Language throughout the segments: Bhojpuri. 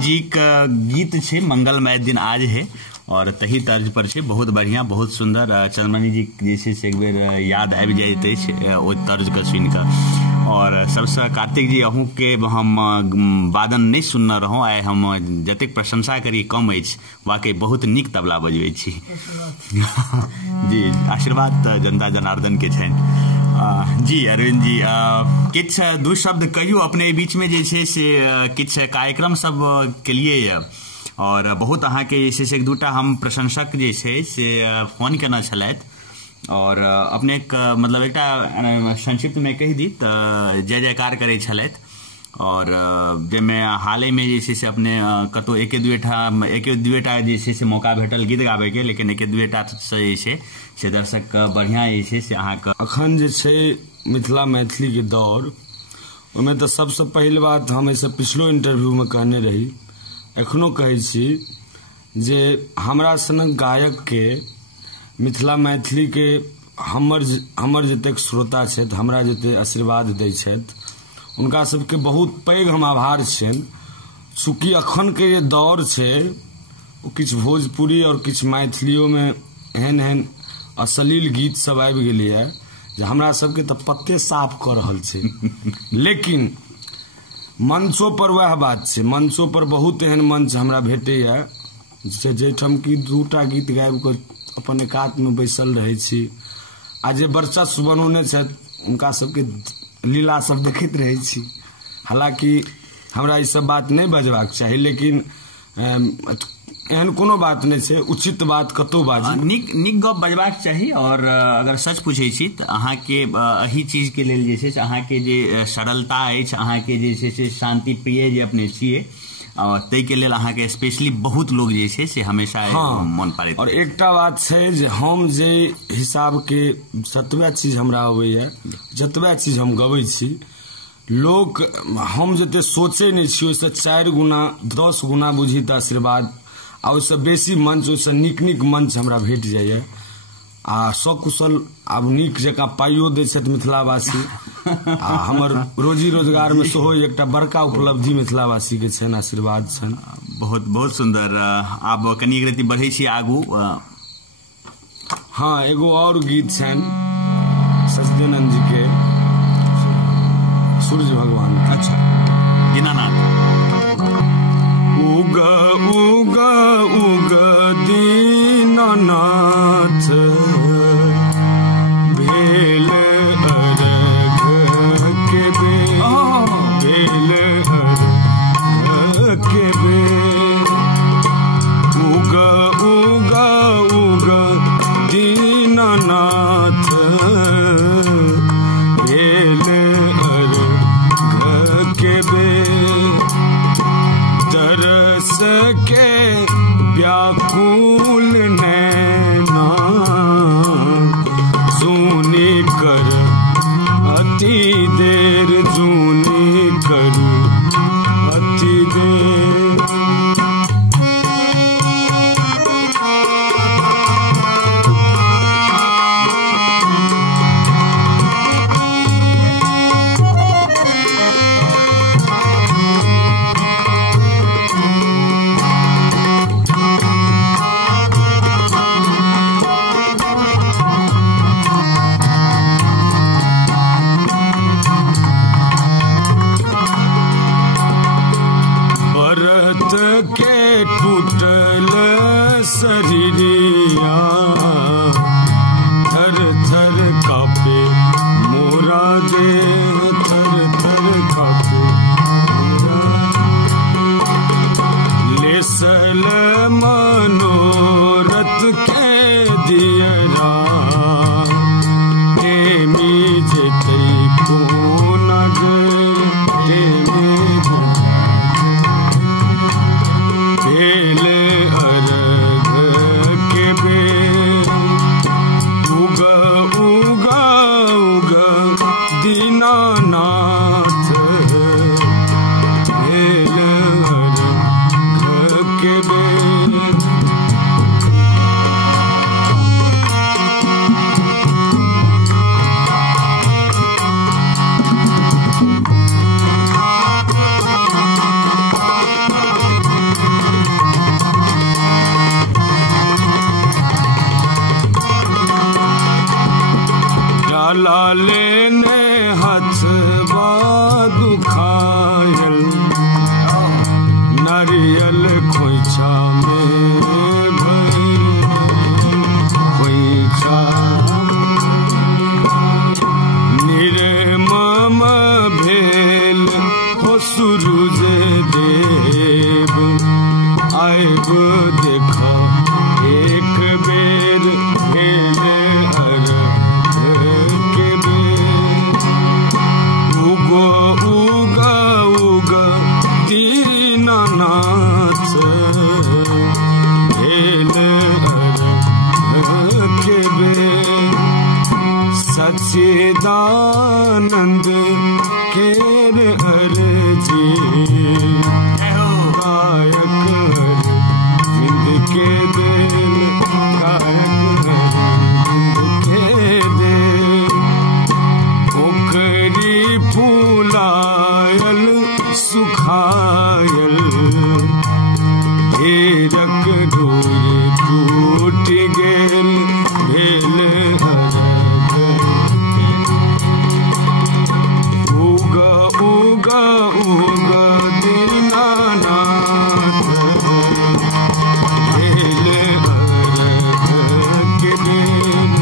जी का गीत छे मंगलमय दिन आज है और तही तर्ज पर छे बहुत बढ़िया बहुत सुंदर। चंद्रमणि जी जैसे से एक बेर याद आबि जाइत अछि ओ तर्ज के सुनि कऽ। और सबसे कार्तिक जी अहूँ के हम वादन नहीं सुनने रहूँ, आइ हम जतेक प्रशंसा करी कम अछि। वाकई बहुत नीक तबला बजबै छी। जी आशीर्वाद जनता जनार्दन के छनि। जी अरविंद जी किछ दू शब्द कहियो अपने बीच में जे छे से किछ कार्यक्रम सब के लिए और बहुत अहाँ के जे से एक दूटा हम प्रशंसक जे छे से फोन केना छलैथ और अपने मतलब एकटा संक्षिप्त में कहि दी तो जय जयकार करे छलैथ और जेमे हाल में जे से अपने कतो एक दुएटा जे से मौका भेटल गीत गाबे के, लेकिन एक दुएटा से जे से दर्शक बढ़िया जे से अहाँ के अखन जे छे मिथिला मैथिली के दौर ओमे तो सबसे पहले बात हम ऐसे पिछलो इंटरव्यू में कहने रही, एखनो कहै छी जे हमरा सनक गायक के मिथिला मैथिली के हमर जतेक श्रोता छथि, हमरा जते आशीर्वाद दै छथि, उनका सबके बहुत पैघ हम आभार छनि। चूँकि अखन के ये दौर छे वो किछ भोजपुरी और किछ मैथिलियों में एहन एहन अश्लील गीत सब आबि गेलै है जे हमरा सबके तो पत्ते साफ कर रहल छे। लेकिन मंचों पर वह बात छे, मंचों पर बहुत एहन मंच हमरा भेटैया जाहिठाम कि दूटा गीत गाबि कऽ अपन एकांत में बैसल रहै छी आ जे वर्चस्व बनौने छथि उनका सबके लीला सब देखैत रहै छी। हालांकि हमरा ई सब बात नहीं बजबाक चाही, लेकिन एहन कोनो बात नहीं छे, उचित बात कतो बाजी नीक गप बजबाक चाही। और अगर सच पूछे छी तो अहाँ के एही चीज के लेल जे छै अहाँ के जे सरलता अछि, अहाँ के जे छै शांति प्रिय जे अपने छिए और तै के लेल अहाँ के स्पेशली बहुत लोग जे छै से हमेशा मन पड़े। और एकटा बात छै जे हम जे हिसाब के जतबे चीज हमरा आबैया, जतबे चीज हम गबै छी, लोग हम जते सोचे नहीं छी ओइसे 4 गुना 10 गुना बुझी त आशीर्वाद आ ओइसे बेसी मंच, ओइसे नीक मंच हमरा भेट जाइए आ सकुशल आब नीक जकाँ पाइयो दै छथि मिथिलावासी आ हमर रोजी रोजगार में सेहो एकटा बड़का उपलब्धि मिथिलावासी के छनि, आशीर्वाद छनि। बहुत बहुत सुंदर। आब कनी रति बढ़ै छी आगू। हाँ एगो और गीत छनि सचदेनंद जी के, सूर्य भगवान। अच्छा दीनानाथ। उगा उगा उगा दीनानाथ भेल अर्घ के बेर, भेल अर्घ के बेर। उगा उगा उगा दीनानाथ भेल अर्घ के बेर। तरस के व्याकुल नैना जूनी कर अति देर, जूनी करू अति देर। के टूटल शरीरिया थर थर कापे मोरा देह, थर थर कापे लेसल मनोरथ के दियरा प्रेमी जेते को नगर प्रेमी भेल अर्घ के बेर। सच्चिदानंद केर अर्जी गायक बिंद के दिल गायक बिंद के दिल ओकरी फूलायल सुखायल ढेरक डोरी टूट गेल भेल उग उग उग दीनानाथ भेल के दिन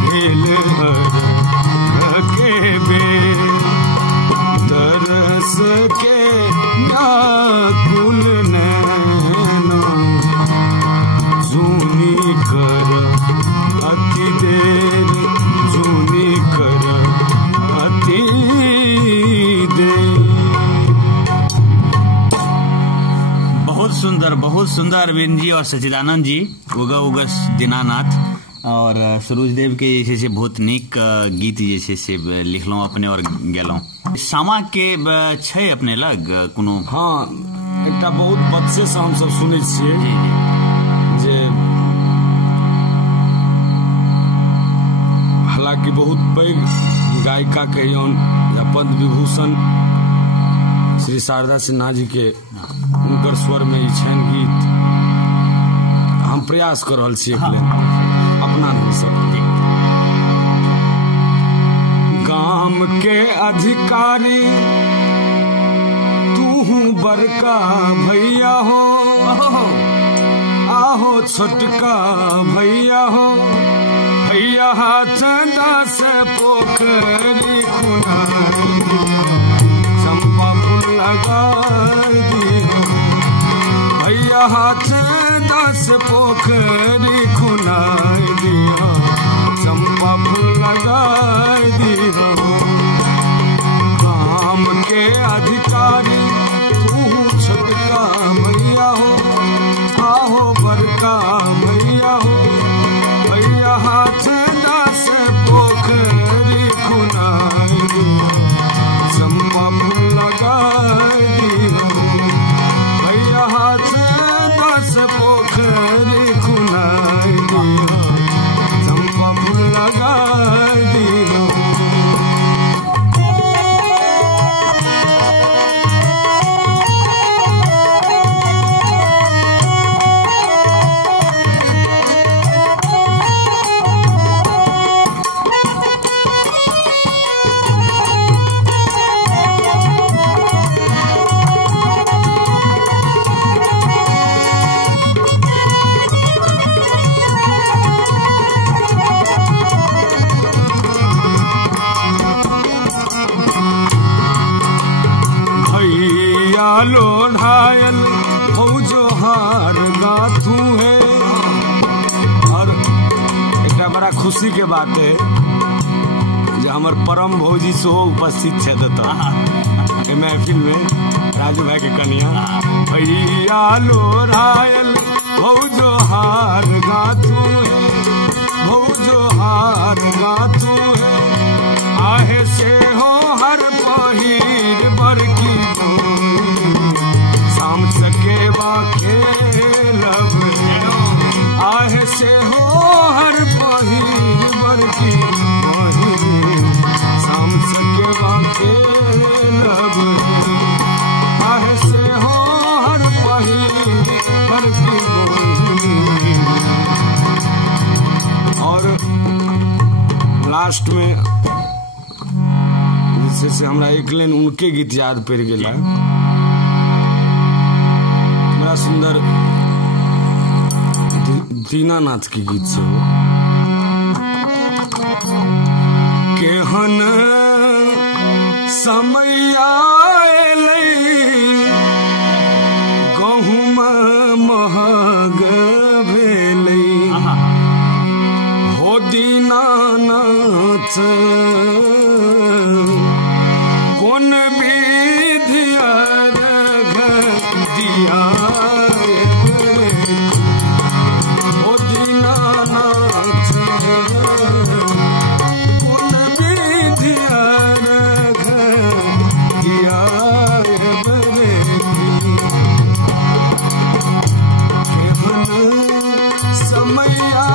भेल के बेर तरस के व्याकुल नैना जूनी कर अति देर जूनी कर अति देर। बहुत सुंदर अरविंद जी और सच्चिदानंद जी उगा उगा दीनानाथ और सरोजदेव के जे छै बहुत नीक गीत जे छै से लिखलहुँ अपने और गेलहुँ। सामा के छै अपने लग कोनो? हाँ, एकटा बहुत बच्चे से हम सब सुनै छियै जे हालांकि बहुत पैघ गायिका कहियौन या पद्म विभूषण श्री शारदा सिन्हा जी के उनकर स्वर में ई छनि गीत। हम प्रयास कर रहल छियै अपना सब गाम के अधिकारी तू बड़का भैया हो आहो छोटका भैया हो भैया हाथ दास पोखरी खुनारी चंपा फूल लगा दियो भैया हाथ दास पोखरी खुनाई दियो चंपा फूल लगा दियो काम के अधिकारी तू छोटका भैया हो आहो बड़का भैया हो भैया हाथ दास पोखरी खुनाई दियो चंपा फूल लगा दियो भैया हाथ दास पोखरी खुनाई दियो चंपा फूल लगा दियो। लोढ़ायल फौजो हार गाथू है और एक बड़ा खुशी के बात है जो हमार परम भौजी से उपस्थित है महफिल में राजू भाई के कन्या भैया लोढ़ायल फौजो हार गाथू है फौजो हार गाथू है आहे से हो हर पहिर बरकी शाम सकेवा खेलब आहे से हो हर पहिर बरकी शाम सकेवा खेलब आहे से हो हर पहिर बरकी और लास्ट में से हमरा एक लाइन उनके गीत याद पड़ गया बड़ा सुंदर दीनानाथ के गीत से केहन समय आएलै गहुम महग भेलै हो दीनानाथ कोन विधि अर्घ दिया हो दीनानाथ कोन विधि समैया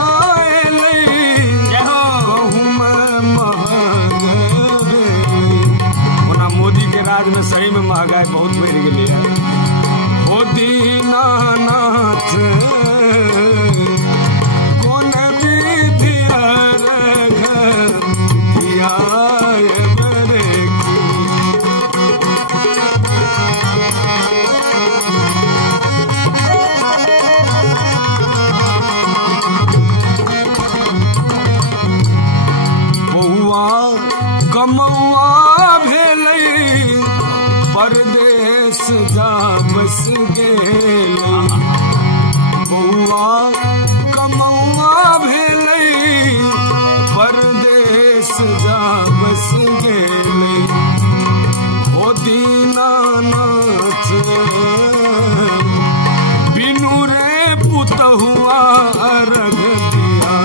मोदी के राज में सही में महंगाई बहुत बढ़ गई है। हो दीनानाथ कौन विधि कमौआ भेलै परदेश जा बस गेलै। बौआ कमौआ भेलै परदेश जा बस गेलै। हो दीनानाथ बिनु रे पुतहुआ अर्घ दिया।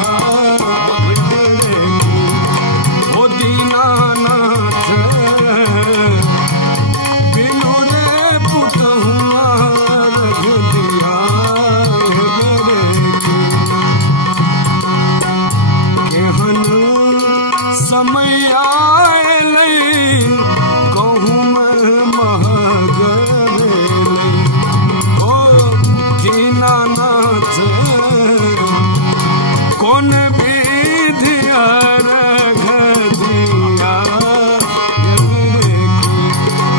समैया कहूँ महग ओ दीनानाथ कौन विधि अर्घ दिया।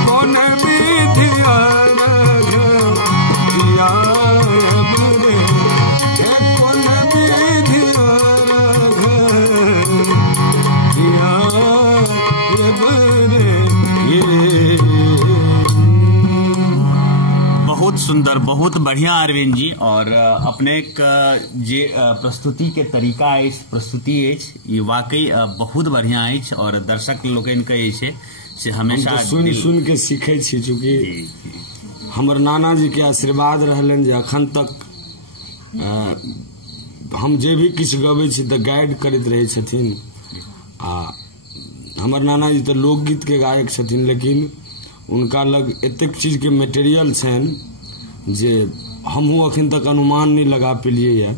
कौन विधि अर्घ दिया। कौन विधि अर्घ बहुत सुंदर, बहुत बढ़िया अरविंद जी। और अपने जे प्रस्तुति के तरीका है, प्रस्तुति है वाकई बहुत बढ़िया है। और दर्शक लोगन के से हमेशा सुन के सीखे छी। चूँकि हमर नाना जी के आशीर्वाद रहलन जे अखन तक हम जे भी किछु गबै छी तऽ गाइड करैत रहै छथिन। आ हमर नाना जी तो लोकगीत के गायक छथिन, लेकिन उनका लग एतेक चीज के मटेरियल छनि जे हमहूँ अखन तक अनुमान नहीं लगा पेलियै है।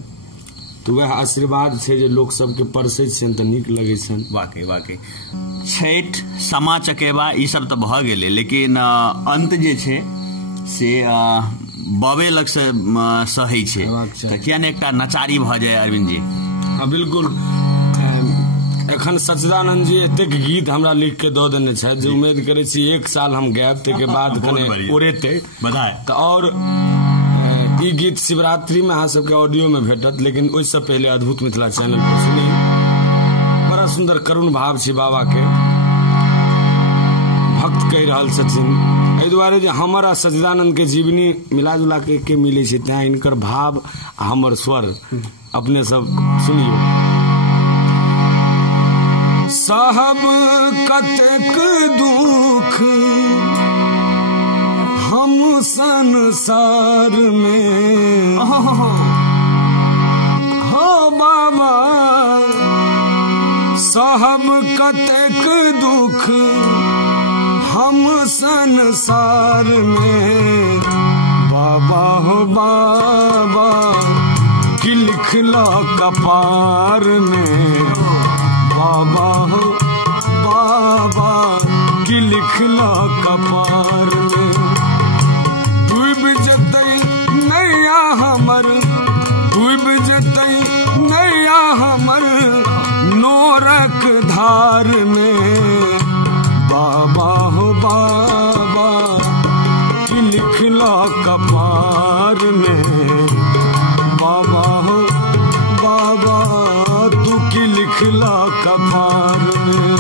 तो वह आशीर्वाद छै जे लोक सबके परसै छनि तऽ नीक लगै छनि। वाकई वाकई छठ सामा चकेबा ई सब तो भऽ गेलै, लेकिन अंत जे छै से बबे लग से सहै छै तऽ किया ने एकटा नचारी भऽ जाय अरविंद जी। हाँ बिल्कुल। एखन सच्चिदानंद जी एतेक गीत हमरा लिख के दऽ देने छथि जे उम्मीद करै छी एक साल हम गायब, ताहिके बाद कने ओरेतै तऽ। और ई गीत शिवरात्रि में अहाँ सबके ऑडियो में भेटत, लेकिन ओहिसँ पहले अद्भुत मिथिला चैनल पर सुनी। बड़ा सुंदर करुण भाव छै बाबा के, भक्त कहि रहल छथिन। एहि दुआरे जे हमर आ सच्चिदानंद के जीवनी मिलाजुला के मिलै छै, तैं हिनकर भाव आ हमर स्वर अपने सब सुनियो। साहब कतेक दुख हम संसार में हो बाबा। साहब कतेक दुख हम संसार में बाबा हो बाबा कि लिखला कपार में। बाबा हो बाबा कि लिखला कपार में। डूब जतई नैया हमर, डूब जतई नैया हमर नोरक धार में। बाबा हो बाबा कि लिखला कपार में। बाबा हो बाबा तू कि लिखला कपार में।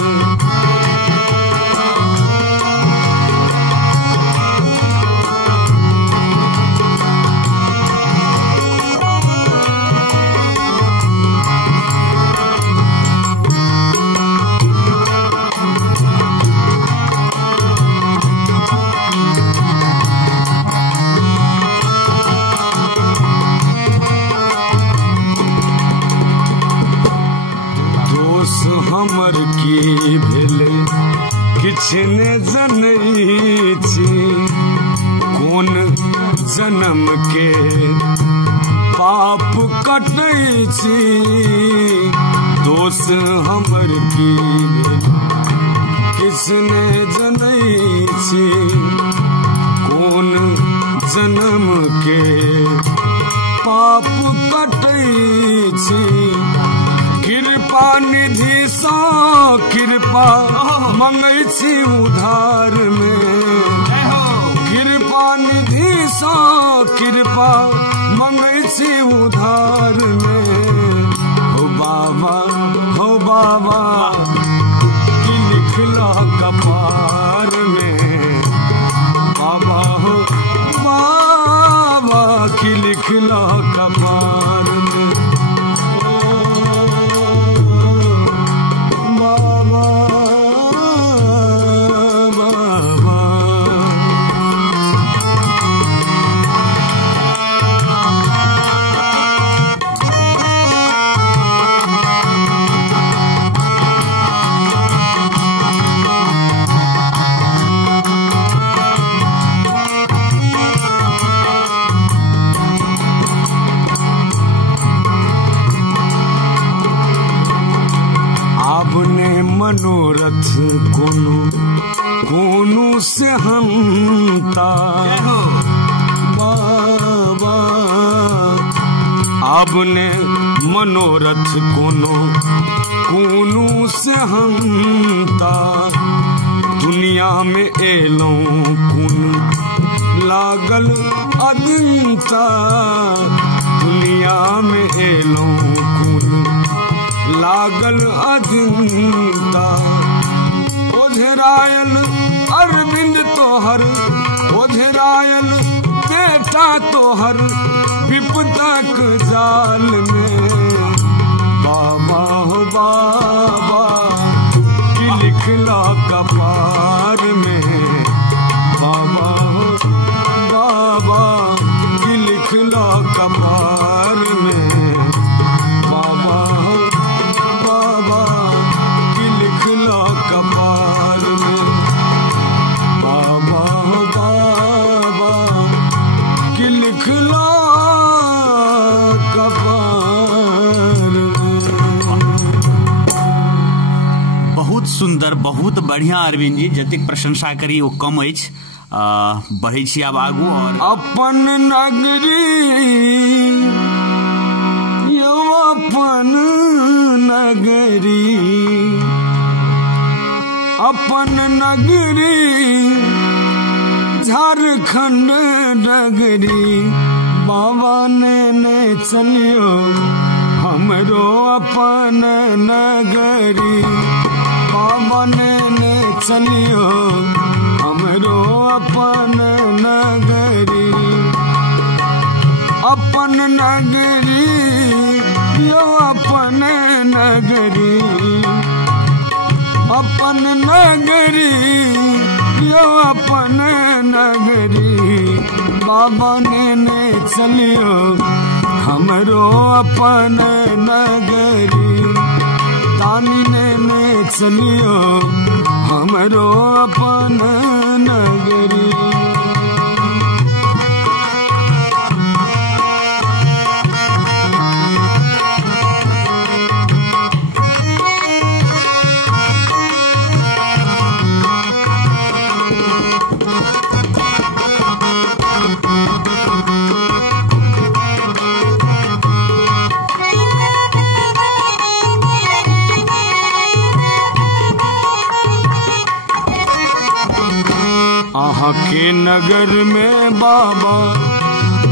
हमर की भेले किछु ने जनै छी। कोन जन्म के पाप कटै छी दोष हमर की किसने जनै छी कोन जन्म के पाप कटै छी कृपा निधि सँ कृपा मंगै छी उधार में कृपा निधि सँ कृपा मंगै छी उधार में हो बाबा की लिखला कपार में बाबा हो बाबा की लिखला कपार में बाबा बाबा मनोरथ कोनो से हंता बाबा आपने मनोरथ कोनो से हंता दुनिया में एलों कुन लागल अदिंता दुनिया में एलों कुन लागल अदिंता ओझरायल अरविंद तोहर ओझरायल बेटा तोहर विपदक जाल में बाबा हो बाबा की लिखला कपार में बाबा हो बाबा की लिखला कपार में बाबा हो बाबा की लिखला कपार में बाबा हो बाबा की लिखला कपार में। बहुत सुंदर बहुत बढ़िया अरविंद जी जतेक प्रशंसा करी ओ कम अछि बढ़ै छी आब आगू और अपन नगरी यो अपन नगरी अपन नगरी झारखंड डगरी बाबा ने चलियो हमरो अपन नगरी बाबा ने चलियो हमरो अपन नगरी अपन नगरी यो अपन नगरी अपन नगरी यो अपन नगरी बाबा ने चलियो हमरो अपन नगरी तानी ने चलियो हमरो अपन नगरी। के नगर में बाबा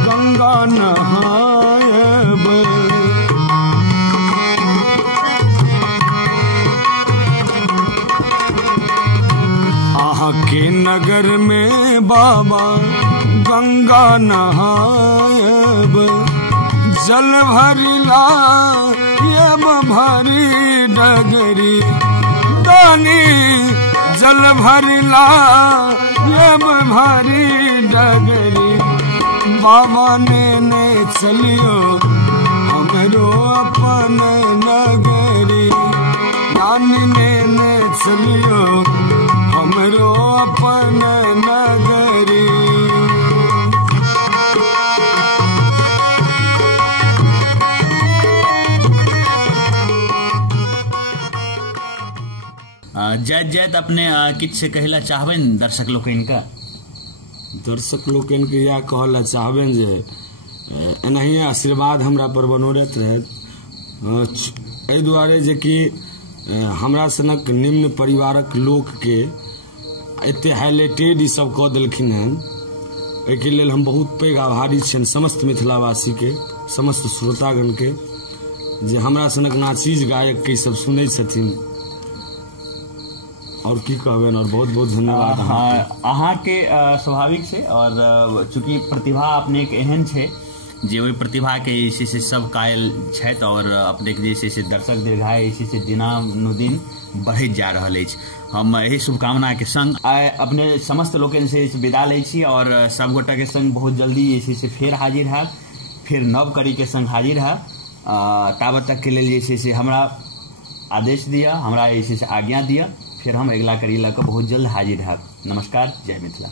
गंगा नहायब के नगर में बाबा गंगा नहायब जल भरिला ये भरी डगरी दानी जल भरिला ये भारी डगरी बाबा ने चलियो हमरो अपन नगरी नानी ने चलियो हमरो अपन नगरी। जाइत जाइत अपने किछु से कहला चाहबनि दर्शक लोकनि का? दर्शक लोकनि के इएह कहला चाहबनि जे एनाहिए आशीर्वाद हमरा पर बनौरत रहत। एहि दुआरे जे कि हमरा सनक निम्न परिवारक लोक के एते हाईलाइटेड ई सब कऽ देलखिन हन, एहिके लेल हम बहुत पैघ आभारी छियनि समस्त मिथिलावासी के, समस्त श्रोतागण के, जे हमरा सनक नाचीज गायक के सब सुनै छथिन। और की कहबनि, और बहुत बहुत धन्यवाद। अहाँ के स्वाभाविक छै, और चूंकि प्रतिभा अपने के एहन छै जे ओहि प्रतिभा के जे छै से सब कायल छथि, और अपने के जे छै से दर्शक दीर्घाय जे छै से दिनानुदिन बढ़ैत जा रहल अछि। हम एही शुभकामना के संग आइ अपने समस्त लोकनि से विदा लै छी, और सब गोटा के संग बहुत जल्दी जे छै से फेर हाजिर हैब, फिर नव कड़ी के संग हाजिर हैब। ताबत तक के लेल जे छै से हमरा आदेश दिया, हमरा जे छै से आज्ञा दिया, फिर हम अगिला कड़ी लऽ कऽ बहुत जल्द हाजिर हैब। नमस्कार, जय मिथिला।